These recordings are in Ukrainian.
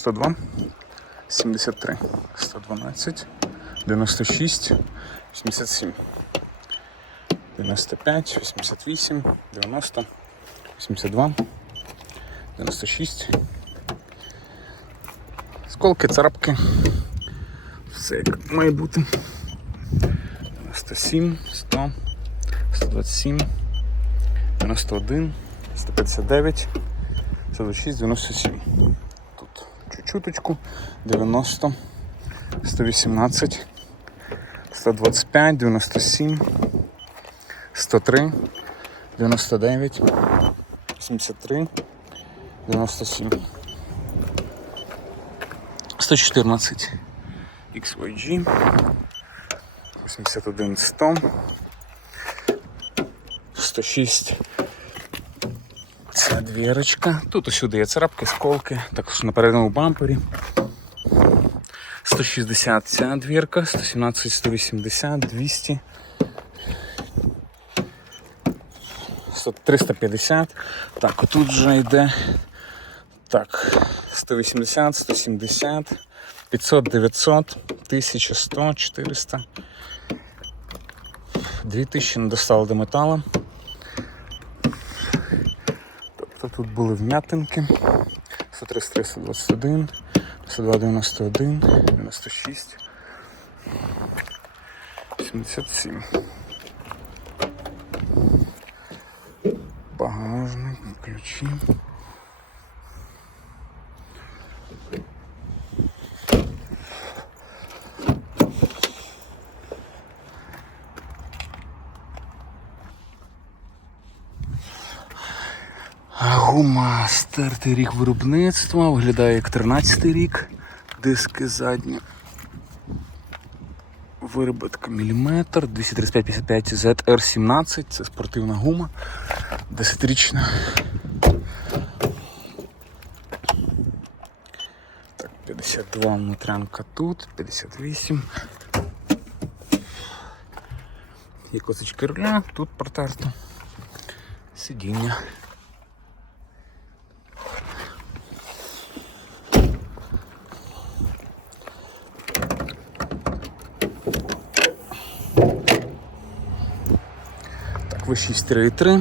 102, 73, 112, 96, 87, 95, 88, 90, 82, 96. Сколки, царапки. Все як має бути. 97, 100, 127, 91, 159, 126, 97. Чуть-чуточку, 90, 118, 125, 97, 103, 99, 73, 97, 114, XYG, 81, 100, 106, Ця двірочка. Тут усюди є царапки, сколки, також на передньому бампері. 160 ця двірка, 117, 180, 200. 350. Так, отут вже йде. Так, 180, 170, 500, 900, 1100, 400. 2000 не достало до металу. Тобто тут були вм'ятинки. 133, 121, 102, 91, 96, 77. Багажник, ключі. Гума стертий рік виробництва, виглядає як 13 рік. Диски задні. Виробітка міліметр, 235-55 ZR17, це спортивна гума, 10-річна. Так, 52 внутрянка тут, 58. Є косочки руля, тут протерто. Сидіння. Ви 633.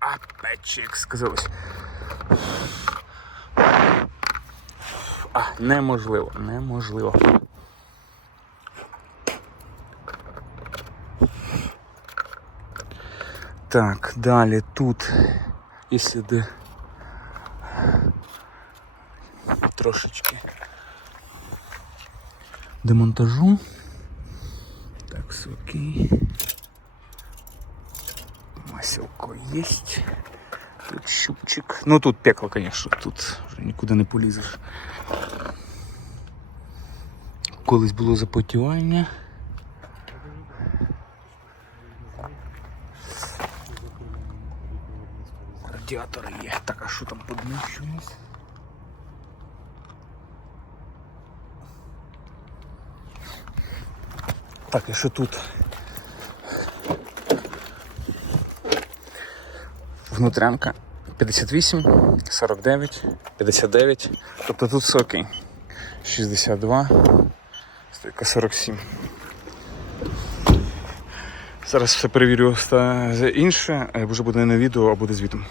Опять як сказалось. А, неможливо, неможливо. Так, далі тут, і сліди трошечки демонтажу. Так, окей. Маселко есть. Тут щупчик. Ну тут пекло, конечно, тут вже нікуди не полізеш. Колись було запотівання. Радіатори є. Так, а що там подміщується? Так, і що тут? Внутрянка 58, 49, 59. Тобто тут все 62, стойка 47. Зараз все перевірю за інше, е, вже буде не відео, а буде звітом.